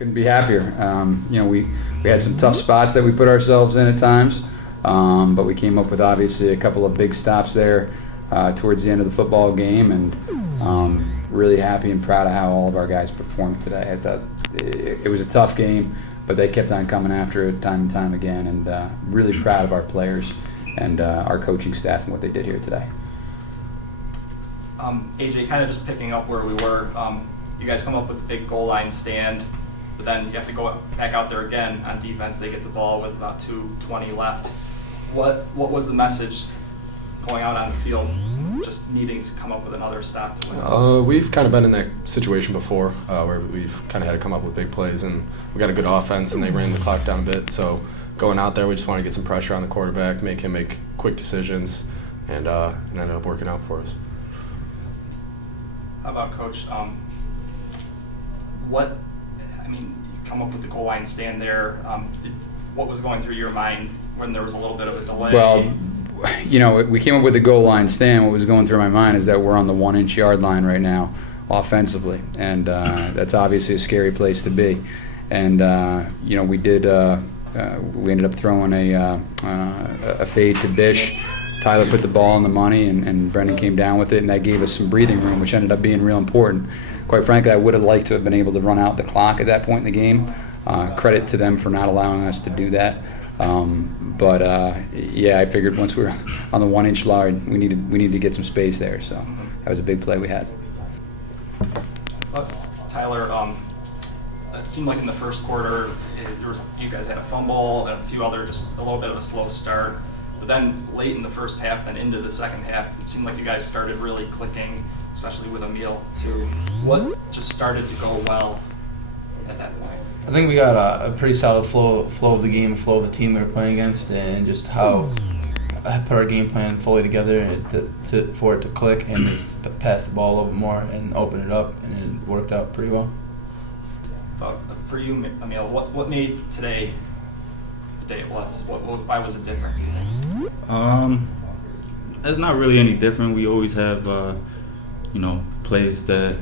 couldn't be happier. We had some tough spots that we put ourselves in at times, but we came up with obviously a couple of big stops there towards the end of the football game, and really happy and proud of how all of our guys performed today. I thought it was a tough game, but they kept on coming after it time and time again, and really proud of our players and our coaching staff and what they did here today. AJ, kind of just picking up where we were, you guys come up with a big goal line stand, but then you have to go back out there again on defense. They get the ball with about 2:20 left. What was the message going out on the field, just needing to come up with another stop to win? We've kind of been in that situation before where we've kind of had to come up with big plays, and we got a good offense, and they ran the clock down a bit. So going out there, we just want to get some pressure on the quarterback, make him make quick decisions, and it ended up working out for us. How about Coach? You come up with the goal line stand there. What was going through your mind when there was a little bit of a delay? Well, we came up with the goal line stand. What was going through my mind is that we're on the 1-inch yard line right now offensively, and that's obviously a scary place to be. And we did. We ended up throwing a fade to Bish. Tyler put the ball on the money, and Brendan came down with it, and that gave us some breathing room, which ended up being real important. Quite frankly, I would have liked to have been able to run out the clock at that point in the game. Credit to them for not allowing us to do that. I figured once we were on the 1-inch line, we needed to get some space there. So that was a big play we had. Tyler, it seemed like in the first quarter, you guys had a fumble and a few other, just a little bit of a slow start. But then late in the first half, then into the second half, it seemed like you guys started really clicking, especially with Emile too. What just started to go well at that point? I think we got a pretty solid flow of the game, flow of the team we were playing against, and just how I put our game plan fully together and for it to click and just pass the ball a little bit more and open it up, and it worked out pretty well. For you, Emile, what made today the day it was? Why was it different, do you think? It's not really any different. We always have, plays that,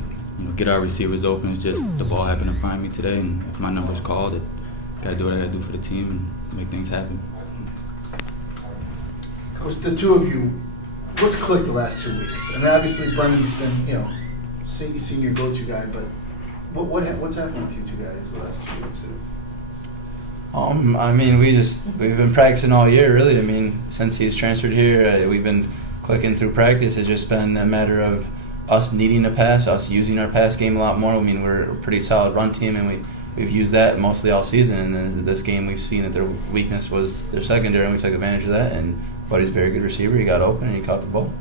get our receivers open. It's just the ball happened to find me today, and if my number's called, got to do what I got to do for the team and make things happen. Coach, the two of you, what's clicked the last 2 weeks? And obviously, Brendan's been, seen your go-to guy, but what's happened with you two guys the last 2 weeks? We've been practicing all year, really. Since he's transferred here, we've been clicking through practice. It's just been a matter of us needing to pass, us using our pass game a lot more. We're a pretty solid run team, and we've used that mostly all season. And then this game, we've seen that their weakness was their secondary, and we took advantage of that. And Buddy's a very good receiver. He got open and he caught the ball.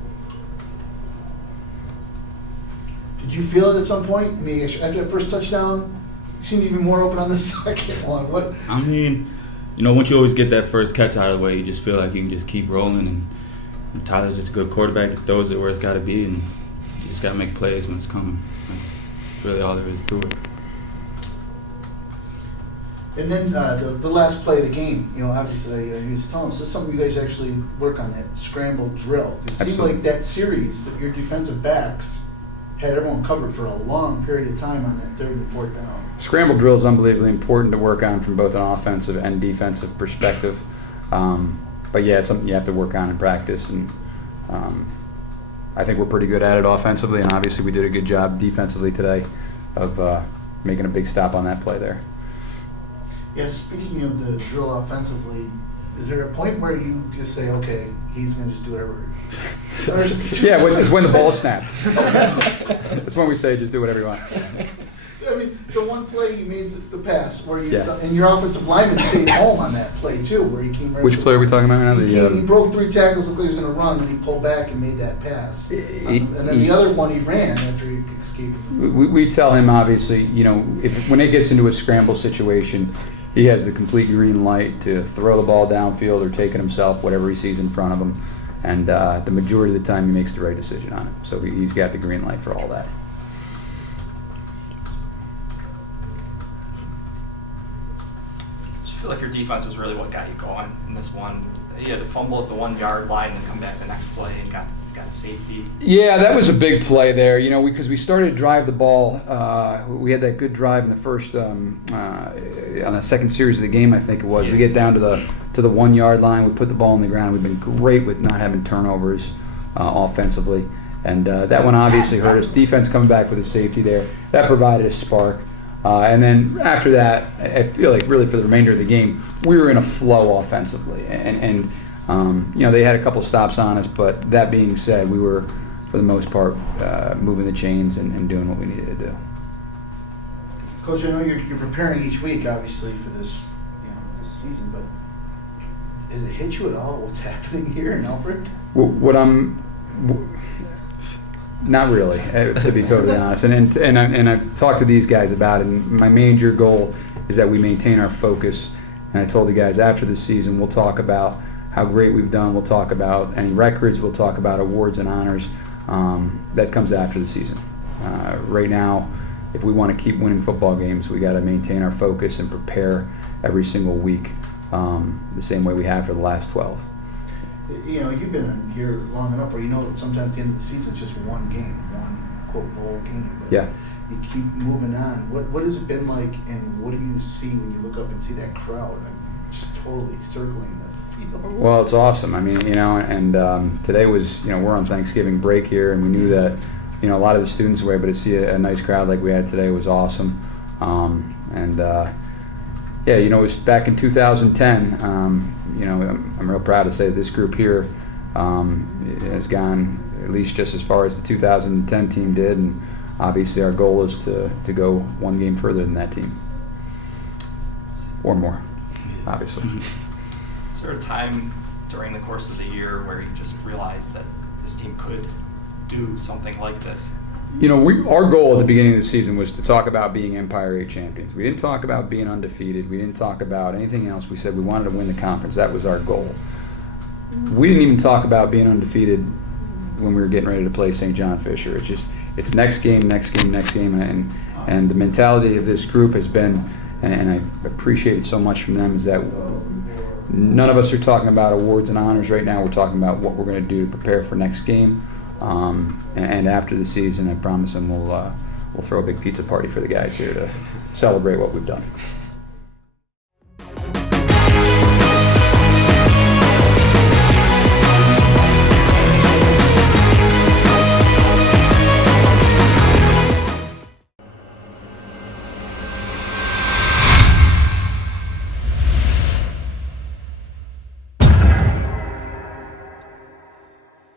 Did you feel it at some point? After that first touchdown, you seemed even more open on the second one. What? Once you always get that first catch out of the way, you just feel like you can just keep rolling. And Tyler's just a good quarterback. He throws it where it's got to be, and you just got to make plays when it's coming. That's really all there is to it. And then the last play of the game, obviously he was telling us, this is something you guys actually work on, that scramble drill. It seemed like that series, that your defensive backs had everyone covered for a long period of time on that 3rd and 4th down. Scramble drill is unbelievably important to work on from both an offensive and defensive perspective. It's something you have to work on in practice, and I think we're pretty good at it offensively, and obviously we did a good job defensively today of making a big stop on that play there. Yeah, speaking of the drill offensively, is there a point where you just say, okay, he's going to just do whatever? Yeah, it's when the ball snapped. That's when we say just do whatever you want. The one play you made the pass where and your offensive lineman stayed home on that play too, where he came right. Which play are we talking about right now? He broke 3 tackles, looked like he was going to run, and he pulled back and made that pass. And then the other one he ran after he escaped. We tell him, obviously, when it gets into a scramble situation, he has the complete green light to throw the ball downfield or take it himself, whatever he sees in front of him. And the majority of the time he makes the right decision on it. So he's got the green light for all that. I feel like your defense was really what got you going in this one. he had to fumble at the 1 yard line and come back the next play and got a safety. Yeah, that was a big play there, because we started to drive the ball. We had that good drive in the first, on the second series of the game, I think it was. We get down to the 1 yard line. We put the ball on the ground. We've been great with not having turnovers offensively. And that one obviously hurt us. Defense coming back with a safety there. That provided a spark. And then after that, I feel like really for the remainder of the game, we were in a flow offensively. And they had a couple stops on us, but that being said, we were, for the most part, moving the chains and doing what we needed to do. Coach, I know you're preparing each week, obviously, for this season, but has it hit you at all what's happening here in Alfred? Not really, to be totally honest. And I've talked to these guys about it, and my major goal is that we maintain our focus. And I told the guys after the season, we'll talk about how great we've done. We'll talk about any records. We'll talk about awards and honors. That comes after the season. Right now, if we want to keep winning football games, we got to maintain our focus and prepare every single week the same way we have for the last 12. You've been in here long enough where sometimes the end of the season is just one game, one quote bowl game. But yeah. You keep moving on. What has it been like, and what do you see when you look up and see that crowd? Just totally circling the field. Well, it's awesome. I mean, and today was, we're on Thanksgiving break here, and we knew that, a lot of the students were able to see a nice crowd like we had today was awesome. It was back in 2010. I'm real proud to say this group here has gone at least just as far as the 2010 team did, and obviously our goal is to go one game further than that team, or more, obviously. Is there a time during the course of the year where you just realized that this team could do something like this? Our goal at the beginning of the season was to talk about being Empire 8 champions. We didn't talk about being undefeated. We didn't talk about anything else. We said we wanted to win the conference. That was our goal. We didn't even talk about being undefeated when we were getting ready to play St. John Fisher. It's next game, and the mentality of this group has been, and I appreciate it so much from them, is that none of us are talking about awards and honors right now. We're talking about what we're going to do to prepare for next game. And after the season, I promise them we'll throw a big pizza party for the guys here to celebrate what we've done.